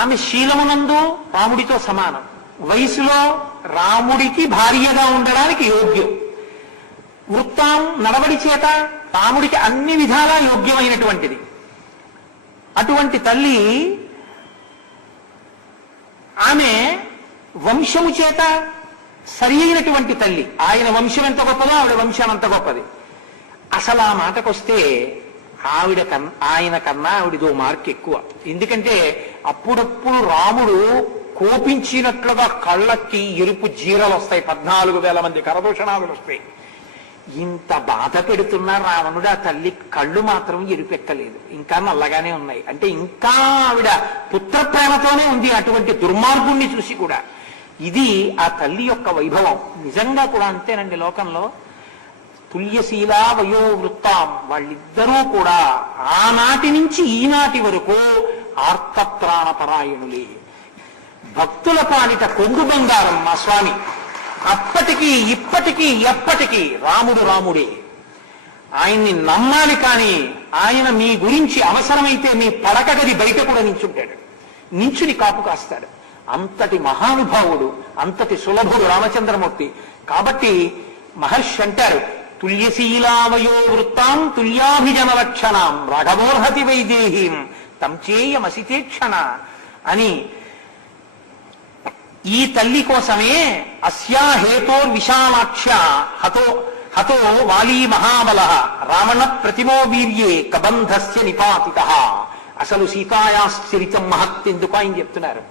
ఆమె శీలమునందు రాముడితో సమానం, వయసులో రాముడికి భార్యగా ఉండడానికి యోగ్యం, వృత్తం నడవడి చేత రాముడికి అన్ని విధాలా యోగ్యమైనటువంటిది. అటువంటి తల్లి ఆమె వంశము చేత సరి అయినటువంటి తల్లి. ఆయన వంశం ఎంత గొప్పదో ఆవిడ వంశం అంత గొప్పది. అసలు ఆ మాటకొస్తే ఆయన కన్నా ఆవిడదో మార్క్ ఎక్కువ. ఎందుకంటే అప్పుడప్పుడు రాముడు కోపించినట్లుగా కళ్ళకి ఎరుపు జీరలు వస్తాయి, 14,000 మంది కరదూషణాదులు వస్తాయి. ఇంత బాధ పెడుతున్నా రావణుడు ఆ తల్లి కళ్ళు మాత్రం ఎరుపెక్కలేదు, ఇంకా నల్లగానే ఉన్నాయి. అంటే ఇంకా ఆవిడ పుత్ర ప్రేమతోనే ఉంది అటువంటి దుర్మార్గుణ్ణి చూసి కూడా. ఇది ఆ తల్లి యొక్క వైభవం. నిజంగా కూడా అంతేనండి. లోకంలో తుల్యశీల వయోవృత్తాం వాళ్ళిద్దరూ కూడా ఆనాటి నుంచి ఈనాటి వరకు ఆర్తత్రాణపరాయణులే, భక్తుల పాలిట కొంగు బంగారం మా స్వామి. అప్పటికీ ఇప్పటికీ ఎప్పటికీ రాముడు రాముడే. ఆయన్ని నమ్మాలి. కానీ ఆయన మీ గురించి అవసరమైతే మీ పడక గది బయట కూడా నించుంటాడు, నించుని కాపు కాస్తాడు. అంతటి మహానుభావుడు, అంతటి సులభుడు రామచంద్రమూర్తి. కాబట్టి మహర్షి అంటారు, తుల్యశీలావయో వృత్తాం తుల్యాభిజన లక్షణాం రాఘవోర్హతి వైదేహీం తంచేయమసితేక్షణ అని. ఈ తల్లి కోసమే అస్యా హేతోర్విశాలాక్ష హతో వాలీ మహాబల రావణ ప్రతిమో వీర్యే కబంధస్య నిపాతితః. అసలు సీతాయాశ్చరితం మహత్ ఎందుకు ఆయన చెప్తున్నారు.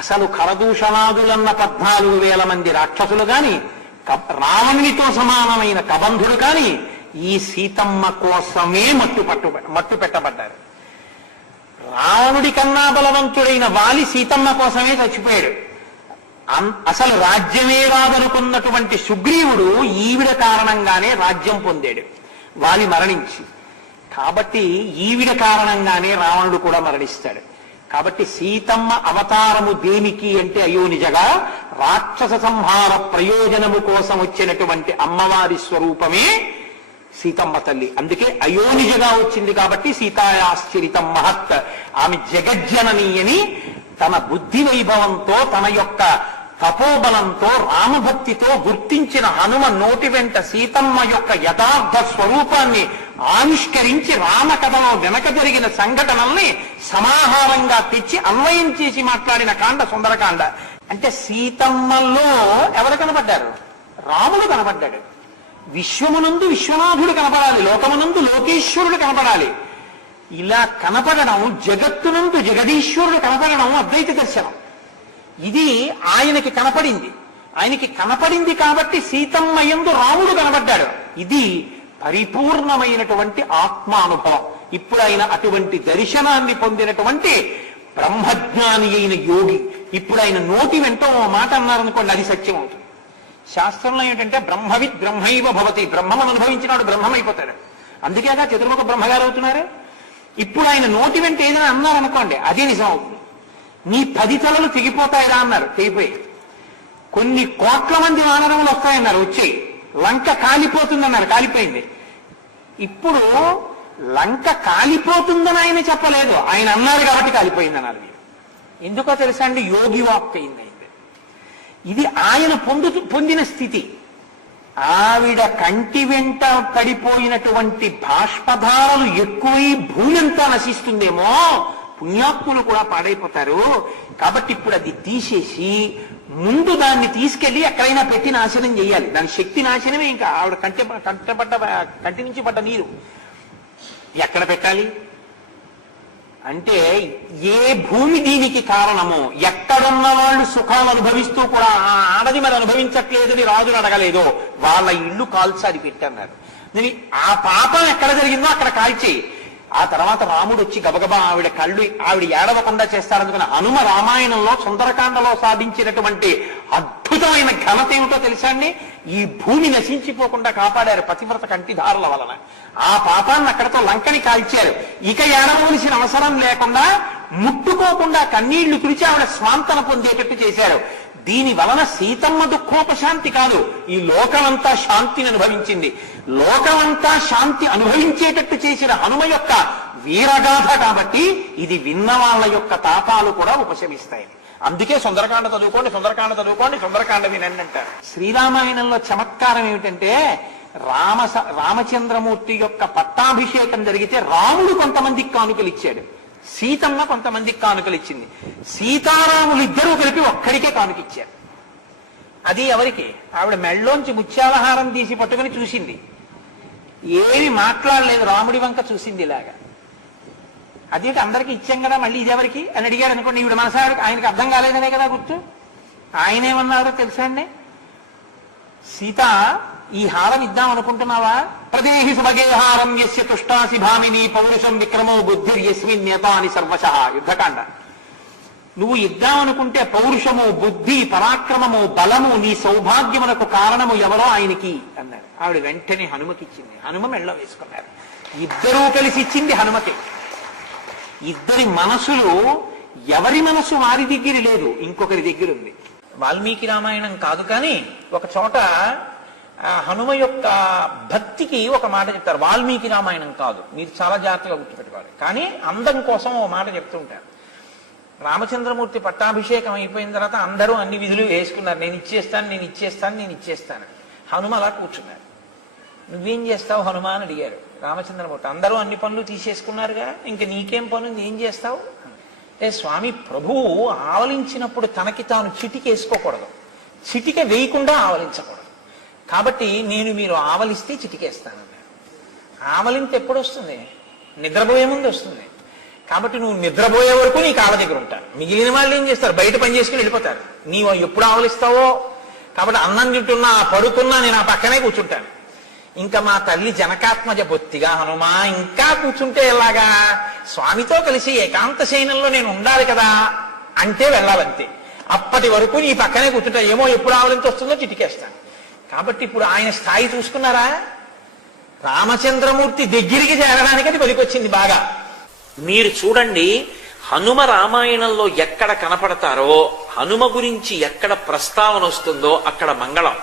అసలు కరదూషణాదులన్న 14,000 మంది రాక్షసులు గాని, రావణునితో సమానమైన కబంధుడు కాని ఈ సీతమ్మ కోసమే మట్టు పెట్టబడ్డారు. రావణుడి కన్నా బలవంతుడైన వాలి సీతమ్మ కోసమే చచ్చిపోయాడు. అసలు రాజ్యమే రాదనుకున్నటువంటి సుగ్రీవుడు ఈవిడ కారణంగానే రాజ్యం పొందాడు, వాలి మరణించి. కాబట్టి ఈవిడ కారణంగానే రావణుడు కూడా మరణిస్తాడు. కాబట్టి సీతమ్మ అవతారము దేనికి అంటే అయోనిజగా రాక్షస సంహార ప్రయోజనము కోసం వచ్చినటువంటి అమ్మవారి స్వరూపమే సీతమ్మ తల్లి. అందుకే అయోనిజగా వచ్చింది. కాబట్టి సీతాయాశ్చరితం మహత్. ఆమె జగజ్జనని అని తన బుద్ధి వైభవంతో, తన యొక్క తపోబలంతో, రామభక్తితో గుర్తించిన హనుమ నోటి వెంట సీతమ్మ యొక్క యథార్థ స్వరూపాన్ని ఆవిష్కరించి రామకథలో వెనక జరిగిన సంఘటనల్ని సమాహారంగా తెచ్చి అన్వయం చేసి మాట్లాడిన కాండ సుందరకాండ. అంటే సీతమ్మలో ఎవరు కనబడ్డారు? రాముడు కనబడ్డాడు. విశ్వమునందు విశ్వనాథుడు కనపడాలి, లోకమునందు లోకేశ్వరుడు కనపడాలి. ఇలా కనపడడం, జగత్తునందు జగదీశ్వరుడు కనపడడం అద్వైత దర్శనం. ఇది ఆయనకి కనపడింది. ఆయనకి కనపడింది కాబట్టి సీతమ్మ యందు రాముడు కనబడ్డాడు. ఇది పరిపూర్ణమైనటువంటి ఆత్మానుభవం. ఇప్పుడు ఆయన అటువంటి దర్శనాన్ని పొందినటువంటి బ్రహ్మజ్ఞాని అయిన యోగి. ఇప్పుడు ఆయన నోటి వెంట ఓ మాట అన్నారనుకోండి, అది సత్యం అవుతుంది. శాస్త్రంలో ఏంటంటే బ్రహ్మవిద్ బ్రహ్మైవ భవతి, బ్రహ్మను అనుభవించినాడు బ్రహ్మమైపోతాడు. అందుకేగా చతుర్ముఖ బ్రహ్మగారు అవుతున్నారు. ఇప్పుడు ఆయన నోటి వెంట ఏదైనా అన్నారనుకోండి, అదే నిజం అవుతుంది. నీ 10 తలలు తెగిపోతాయిరా అన్నారు, తెగిపోయి. కొన్ని కోట్ల మంది వానరములు వస్తాయన్నారు, వచ్చాయి. లంక కాలిపోతుందన్నారు, కాలిపోయింది. ఇప్పుడు లంక కాలిపోతుందని ఆయన చెప్పలేదు, ఆయన అన్నారు కాబట్టి కాలిపోయింది అన్నారు. ఎందుకో తెలుసా అండి? యోగి వాక్ అయింది. ఇది ఆయన పొందిన స్థితి. ఆవిడ కంటి వెంట పడిపోయినటువంటి బాష్పధారలు ఎక్కువై భూమి అంతా నశిస్తుందేమో, పుణ్యాత్ములు కూడా పాడైపోతారు. కాబట్టి ఇప్పుడు అది తీసేసి ముందు దాన్ని తీసుకెళ్లి ఎక్కడైనా పెట్టి నాశనం చేయాలి. దాని శక్తి నాశనమే. ఇంకా ఆవిడ కంటి నుంచి పడ్డ నీరు ఎక్కడ పెట్టాలి అంటే, ఏ భూమి దీనికి కారణమో, ఎక్కడున్న వాళ్ళు సుఖాలు అనుభవిస్తూ కూడా ఆ ఆడది మరి అనుభవించట్లేదని రాజును అడగలేదో వాళ్ళ ఇల్లు కాల్చారి పెట్టన్నారు. ఆ పాపం ఎక్కడ జరిగిందో అక్కడ కాల్చేయి. ఆ తర్వాత రాముడు వచ్చి గబగబా ఆవిడ ఏడవకుండా చేస్తారనుకున్న హనుమ రామాయణంలో సుందరకాండలో సాధించినటువంటి అద్భుతమైన ఘనత ఏమిటో తెలుసా అండి? ఈ భూమి నశించిపోకుండా కాపాడారు పతివ్రత కంటిధారుల వలన. ఆ పాపాన్ని అక్కడతో లంకని కాల్చారు. ఇక ఏడవలసిన అవసరం లేకుండా ముట్టుకోకుండా కన్నీళ్లు తుడిచి ఆవిడ స్వాంతన పొందేటట్టు చేశారు. దీని వలన సీతమ్మ దుఃఖోపశాంతి కాదు, ఈ లోకమంతా శాంతిని అనుభవించింది. లోకమంతా శాంతి అనుభవించేటట్టు చేసిన హనుమ యొక్క వీరగాథ కాబట్టి ఇది విన్న వాళ్ళ యొక్క తాపాలు కూడా ఉపశమిస్తాయి. అందుకే సుందరకాండ చదువుకోండి, సుందరకాండ చదువుకోండి, సుందరకాండ వినండి అంటారు. శ్రీరామాయణంలో చమత్కారం ఏమిటంటే రామచంద్రమూర్తి యొక్క పట్టాభిషేకం జరిగితే రాముడు కొంతమందికి కానుకలు ఇచ్చాడు, సీతమ్మ కొంతమందికి కానుకలు ఇచ్చింది. సీతారాములు ఇద్దరూ కలిపి ఒక్కడికే కానుకిచ్చారు. అది ఎవరికి? ఆవిడ మెళ్ళలోంచి ముత్యాలహారం తీసి పట్టుకుని చూసింది, ఏమి మాట్లాడలేదు, రాముడి వంక చూసింది ఇలాగా. అదేంటి అందరికి ఇచ్చాం కదా మళ్ళీ ఇదెవరికి అని అడిగాడు అనుకోండి, ఈవిడ మనసాడు ఆయనకి అర్థం కాలేదనే కదా గుర్తు. ఆయన ఏమన్నారో తెలుసా అండి, సీత ఈ హారం ఇద్దాం అనుకుంటున్నావా? ప్రదేహి సుభగే హారం యస్య తుష్టాసి భామిని పౌరుషం విక్రమో బుద్ధిర్యస్మిన్యత అని సర్వశః యుద్ధకాండ. నువ్వు ఇద్దామనుకుంటే పౌరుషము, బుద్ధి, పరాక్రమము, బలము, నీ సౌభాగ్యమునకు కారణము ఎవరో ఆయనకి అన్నాడు. ఆవిడ వెంటనే హనుమకిచ్చింది. హనుమ మెళ్ళ వేసుకున్నారు. ఇద్దరూ కలిసి ఇచ్చింది హనుమకి. ఇద్దరి మనసులు, ఎవరి మనసు వారి దగ్గర లేదు, ఇంకొకరి దగ్గర ఉంది. వాల్మీకి రామాయణం కాదు కానీ ఒక చోట హనుమ యొక్క భక్తికి ఒక మాట చెప్తారు. వాల్మీకి రామాయణం కాదు, మీరు చాలా జాగ్రత్తగా గుర్తుపెట్టుకోవాలి. కానీ అందం కోసం ఓ మాట చెప్తూ ఉంటారు. రామచంద్రమూర్తి పట్టాభిషేకం అయిపోయిన తర్వాత అందరూ అన్ని విధులు వేసుకున్నారు. నేను ఇచ్చేస్తాను, నేను ఇచ్చేస్తాను, నేను ఇచ్చేస్తాను. హనుమ అలా కూర్చున్నారు. నువ్వేం చేస్తావు హనుమ అని అడిగారు రామచంద్రమూర్తి. అందరూ అన్ని పనులు తీసేసుకున్నారుగా, ఇంక నీకేం పనులు, ఏం చేస్తావు? స్వామి, ప్రభువు ఆవలించినప్పుడు తనకి తాను చిటిక వేసుకోకూడదు, చిటిక వేయకుండా ఆవలించకూడదు. కాబట్టి నేను మీరు ఆవలిస్తే చిటికేస్తానన్నాడు. ఆవలింత ఎప్పుడు వస్తుంది? నిద్రపోయే ముందు వస్తుంది. కాబట్టి నువ్వు నిద్రపోయే వరకు నీ కాళ్ళ దగ్గర ఉంటాను. మిగిలిన వాళ్ళు ఏం చేస్తారు? బయట పని చేసుకుని వెళ్ళిపోతారు. నీవు ఎప్పుడు ఆవలిస్తావో. కాబట్టి అన్నం తింటున్నా, పడుకున్నా నేను ఆ పక్కనే కూర్చుంటాను. ఇంకా మా తల్లి జనకాత్మజ బొత్తిగా హనుమా ఇంకా కూర్చుంటే ఎలాగా? స్వామితో కలిసి ఏకాంత శయనంలో నేను ఉండాలి కదా అంటే వెళ్ళాలంతే. అప్పటి వరకు నీ పక్కనే కూర్చుంటా. ఏమో ఎప్పుడు ఆవలింత వస్తుందో చిటికేస్తాను. కాబట్టి ఇప్పుడు ఆయన స్థాయి చూసుకున్నారా? రామచంద్రమూర్తి దగ్గరికి చేరడానికి అది పనికొచ్చింది బాగా. మీరు చూడండి, హనుమ రామాయణంలో ఎక్కడ కనపడతారో, హనుమ గురించి ఎక్కడ ప్రస్తావన వస్తుందో అక్కడ మంగళం.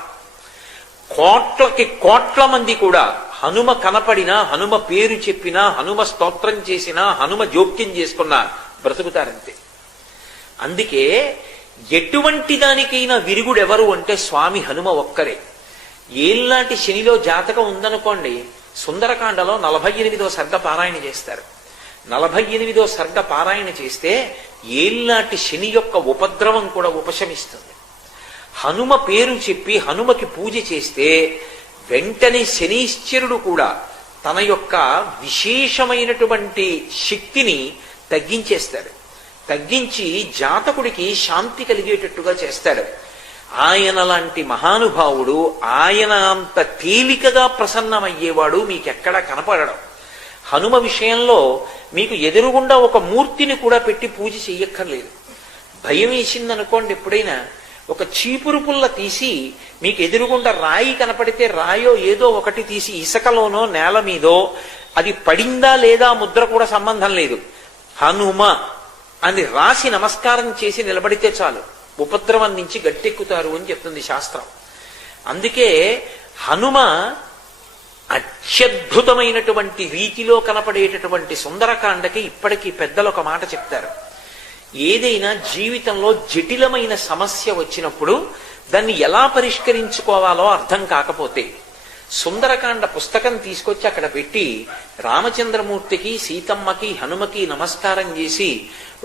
కోట్లకి కోట్ల మంది కూడా హనుమ కనపడినా, హనుమ పేరు చెప్పినా, హనుమ స్తోత్రం చేసినా, హనుమ జోక్యం చేసుకున్నా బ్రతుకుతారంతే. అందుకే ఎటువంటి దానికైనా విరుగుడెవరు అంటే స్వామి హనుమ ఒక్కరే. ఏళ్ళనాటి శనిలో జాతకం ఉందనుకోండి, సుందరకాండలో 48వ సర్గ పారాయణ చేస్తారు. 48వ సర్గ పారాయణ చేస్తే ఏళ్ళనాటి శని యొక్క ఉపద్రవం కూడా ఉపశమిస్తుంది. హనుమ పేరు చెప్పి హనుమకి పూజ చేస్తే వెంటనే శనీశ్వరుడు కూడా తన యొక్క విశేషమైనటువంటి శక్తిని తగ్గించేస్తాడు. తగ్గించి జాతకుడికి శాంతి కలిగేటట్టుగా చేస్తాడు. ఆయన లాంటి మహానుభావుడు, ఆయన అంత తేలికగా ప్రసన్నమయ్యేవాడు మీకెక్కడా కనపడడం. హనుమ విషయంలో మీకు ఎదురుగుండా ఒక మూర్తిని కూడా పెట్టి పూజ చెయ్యక్కర్లేదు. భయం వేసిందనుకోండి, ఎప్పుడైనా ఒక చీపురు పుల్ల తీసి మీకు ఎదురుగుండా రాయి కనపడితే రాయో ఏదో ఒకటి తీసి ఇసుకలోనో నేల మీదో అది పడిందా లేదా ముద్ర కూడా సంబంధం లేదు, హనుమ అని రాసి నమస్కారం చేసి నిలబడితే చాలు, ఉపద్రవం నుంచి గట్టెక్కుతారు అని చెప్తుంది శాస్త్రం. అందుకే హనుమ అత్యద్భుతమైనటువంటి రీతిలో కనపడేటటువంటి సుందరకాండకి ఇప్పటికీ పెద్దలు ఒక మాట చెప్తారు. ఏదైనా జీవితంలో జటిలమైన సమస్య వచ్చినప్పుడు దాన్ని ఎలా పరిష్కరించుకోవాలో అర్థం కాకపోతే సుందరకాండ పుస్తకం తీసుకొచ్చి అక్కడ పెట్టి రామచంద్రమూర్తికి, సీతమ్మకి, హనుమకి నమస్కారం చేసి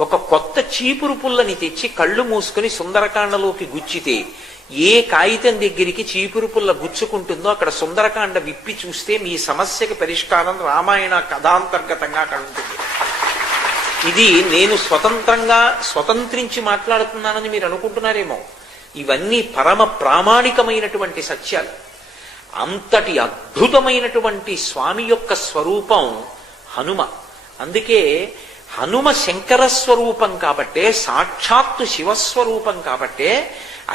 ఒక కొత్త చీపురు పుల్లని తెచ్చి కళ్ళు మూసుకుని సుందరకాండలోకి గుచ్చితే ఏ కాగితం దగ్గరికి చీపురు పుల్ల గుచ్చుకుంటుందో అక్కడ సుందరకాండ విప్పి చూస్తే మీ సమస్యకి పరిష్కారం రామాయణ కథాంతర్గతంగా అక్కడ ఉంటుంది. ఇది నేను స్వతంత్రించి మాట్లాడుతున్నానని మీరు అనుకుంటున్నారేమో. ఇవన్నీ పరమ ప్రామాణికమైనటువంటి సత్యాలు. అంతటి అద్భుతమైనటువంటి స్వామి యొక్క స్వరూపం హనుమ. అందుకే హనుమ శంకర స్వరూపం కాబట్టే, సాక్షాత్తు శివస్వరూపం కాబట్టే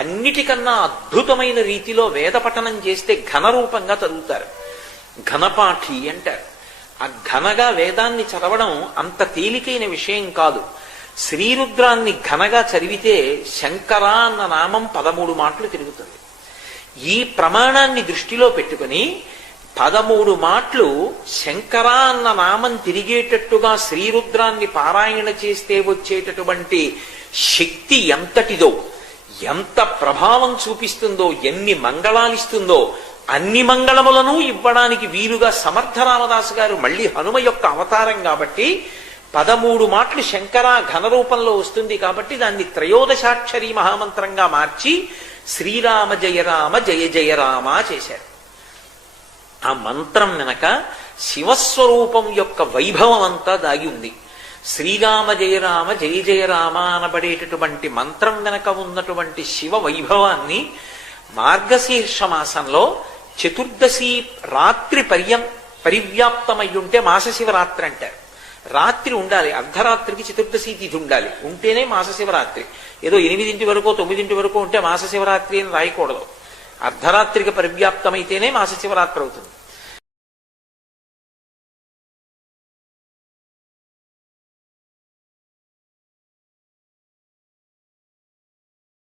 అన్నిటికన్నా అద్భుతమైన రీతిలో వేద పఠనం చేస్తే ఘనరూపంగా చదువుతారు. ఘనపాఠి అంటారు. ఆ ఘనగా వేదాన్ని చదవడం అంత తేలికైన విషయం కాదు. శ్రీరుద్రాన్ని ఘనగా చదివితే శంకర అన్న నామం 13 మాటలు తిరుగుతుంది. ఈ ప్రమాణాన్ని దృష్టిలో పెట్టుకుని 13 మాటలు శంకర అన్న నామం తిరిగేటట్టుగా శ్రీరుద్రాన్ని పారాయణ చేస్తే వచ్చేటటువంటి శక్తి ఎంతటిదో, ఎంత ప్రభావం చూపిస్తుందో, ఎన్ని మంగళాలిస్తుందో, అన్ని మంగళములను ఇవ్వడానికి వీలుగా సమర్థ రామదాసు గారు మళ్ళీ హనుమ యొక్క అవతారం కాబట్టి 13 మాటలు శంకర ఘన రూపంలో వస్తుంది కాబట్టి దాన్ని త్రయోదశాక్షరి మహామంత్రంగా మార్చి శ్రీరామ జయ రామ జయ జయ రామ చేశారు. ఆ మంత్రం వెనక శివస్వరూపం యొక్క వైభవం అంతా దాగి ఉంది. శ్రీరామ జయ రామ జయ జయ రామ అనబడేటటువంటి మంత్రం వెనక ఉన్నటువంటి శివ వైభవాన్ని మార్గశీర్ష మాసంలో చతుర్దశి రాత్రి పరివ్యాప్తమయ్యుంటే మాసశివరాత్రి అంటారు. రాత్రి ఉండాలి, అర్ధరాత్రికి చతుర్దశి తిథి ఉండాలి, ఉంటేనే మాసశివరాత్రి. ఏదో 8 వరకు 9 వరకు ఉంటే మాసశివరాత్రి అని రాయకూడదు. అర్ధరాత్రికి పరివ్యాప్తమైతేనే మాసశివరాత్రి అవుతుంది.